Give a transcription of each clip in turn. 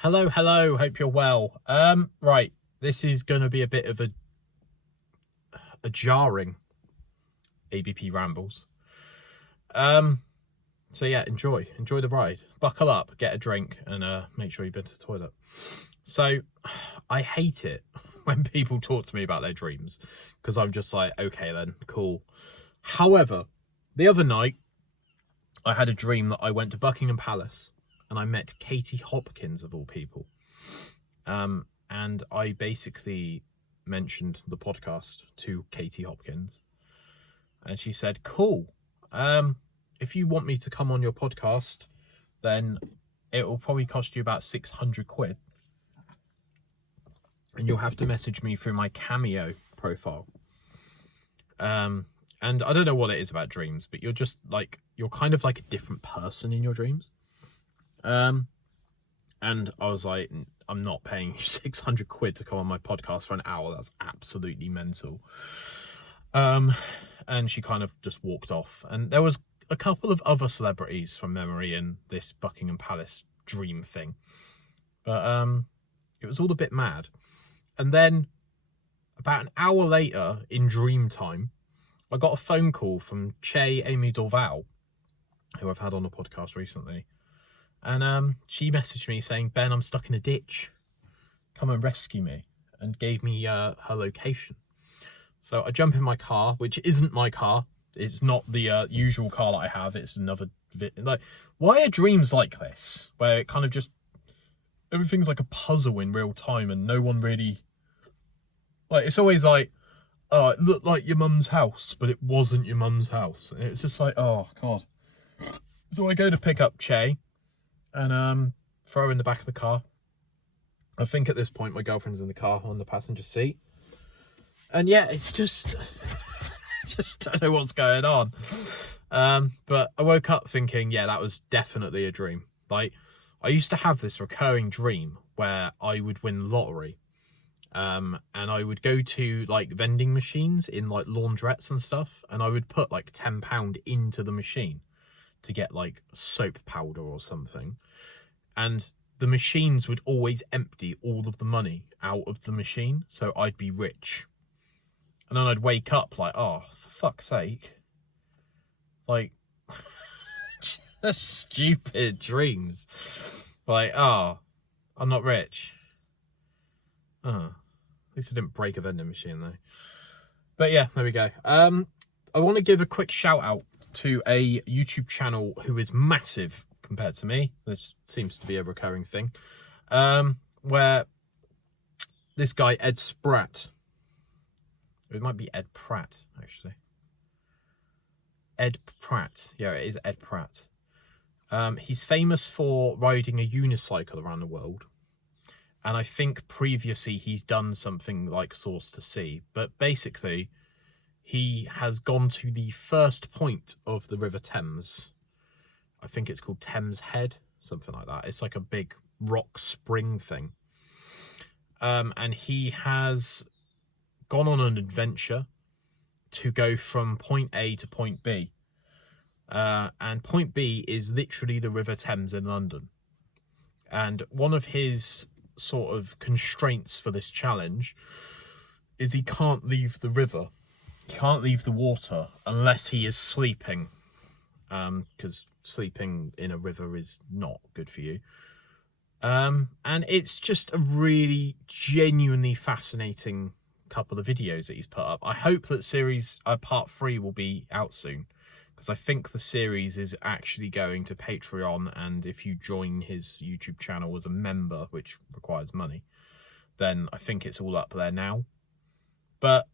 Hello, hope you're well. Right, this is going to be a bit of a jarring ABP Rambles. So yeah, enjoy the ride. Buckle up, get a drink, and make sure you've been to the toilet. So, I hate it when people talk to me about their dreams, because I'm just like, okay then, cool. However, the other night, I had a dream that I went to Buckingham Palace and I met Katie Hopkins, of all people. And I basically mentioned the podcast to Katie Hopkins, and she said, cool, if you want me to come on your podcast, then it will probably cost you about 600 quid, and you'll have to message me through my Cameo profile. And I don't know what it is about dreams, but you're kind of like a different person in your dreams. And I was like, I'm not paying you 600 quid to come on my podcast for an hour. That's absolutely mental. And she kind of just walked off. And there was a couple of other celebrities from memory in this Buckingham Palace dream thing. But it was all a bit mad. And then about an hour later in dream time, I got a phone call from Che Amy Dorval, who I've had on the podcast recently. And she messaged me saying, Ben, I'm stuck in a ditch. Come and rescue me. And gave me her location. So I jump in my car, which isn't my car. It's not the usual car that I have. It's another... Like, why are dreams like this? Where it kind of just... Everything's like a puzzle in real time and no one really... Like, it's always like, oh, it looked like your mum's house, but it wasn't your mum's house. And it's just like, oh, God. So I go to pick up Che and throw her in the back of the car. I think at this point my girlfriend's in the car on the passenger seat. And yeah, it's just... just don't know what's going on. But I woke up thinking, yeah, that was definitely a dream. Like, I used to have this recurring dream where I would win lottery. And I would go to like vending machines in like laundrettes and stuff, and I would put like £10 into the machine to get like soap powder or something, and the machines would always empty all of the money out of the machine, so I'd be rich. And then I'd wake up like, oh, for fuck's sake, like just stupid dreams, like, oh, I'm not rich. At least I didn't break a vending machine though. But yeah, there we go. I want to give a quick shout out to a YouTube channel who is massive compared to me. This seems to be a recurring thing. Where this guy, Ed Spratt, it might be Ed Pratt, actually. Ed Pratt. Yeah, it is Ed Pratt. He's famous for riding a unicycle around the world. And I think previously he's done something like Source to Sea. But basically, he has gone to the first point of the River Thames. I think it's called Thames Head, something like that. It's like a big rock spring thing. And he has gone on an adventure to go from point A to point B. And point B is literally the River Thames in London. And one of his sort of constraints for this challenge is he can't leave the river. He can't leave the water unless he is sleeping. Because sleeping in a river is not good for you. And it's just a really genuinely fascinating couple of videos that he's put up. I hope that series part 3 will be out soon, because I think the series is actually going to Patreon, and if you join his YouTube channel as a member, which requires money, then I think it's all up there now. But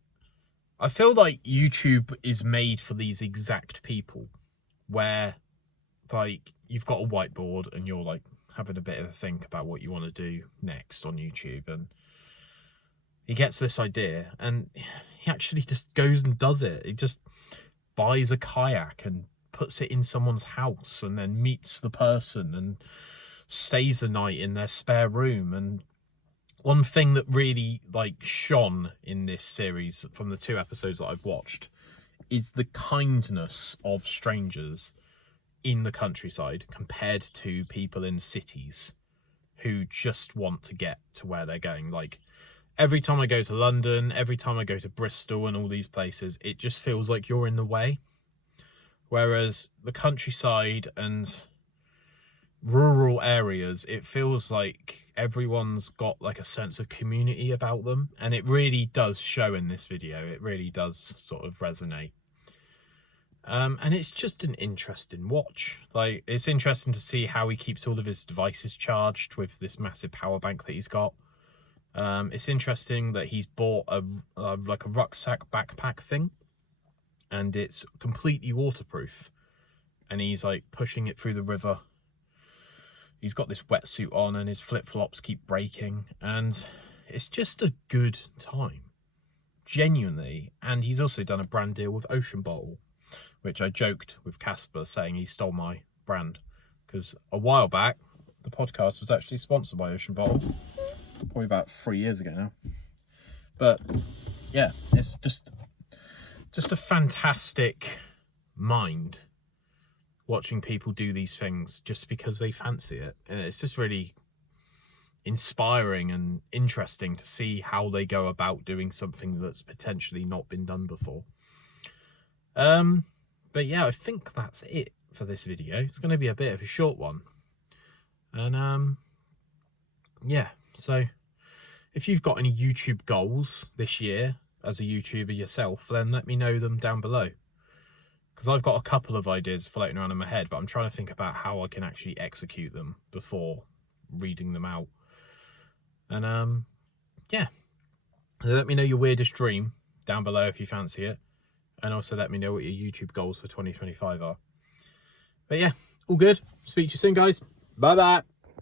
I feel like YouTube is made for these exact people, where like you've got a whiteboard and you're like having a bit of a think about what you want to do next on YouTube, and he gets this idea and he actually just goes and does it. He just buys a kayak and puts it in someone's house and then meets the person and stays the night in their spare room. And one thing that really like shone in this series from the 2 episodes that I've watched is the kindness of strangers in the countryside compared to people in cities. who just want to get to where they're going. Like, every time I go to London, every time I go to Bristol and all these places, it just feels like you're in the way. Whereas the countryside and rural areas, it feels like everyone's got like a sense of community about them. And it really does show in this video. It really does sort of resonate. And it's just an interesting watch. Like, it's interesting to see how he keeps all of his devices charged with this massive power bank that he's got. It's interesting that he's bought like a rucksack backpack thing, and it's completely waterproof, and he's like pushing it through the river. He's got this wetsuit on and his flip-flops keep breaking, and it's just a good time, genuinely. And he's also done a brand deal with Ocean Bottle, which I joked with Casper saying he stole my brand, because a while back the podcast was actually sponsored by Ocean Bottle, probably about 3 years ago now. But yeah, it's just a fantastic mind watching people do these things just because they fancy it. And it's just really inspiring and interesting to see how they go about doing something that's potentially not been done before. But yeah, I think that's it for this video. It's going to be a bit of a short one. And yeah, so if you've got any YouTube goals this year as a YouTuber yourself, then let me know them down below. Because I've got a couple of ideas floating around in my head, but I'm trying to think about how I can actually execute them before reading them out. And yeah, so let me know your weirdest dream down below if you fancy it. And also let me know what your YouTube goals for 2025 are. But yeah, all good. Speak to you soon, guys. Bye-bye.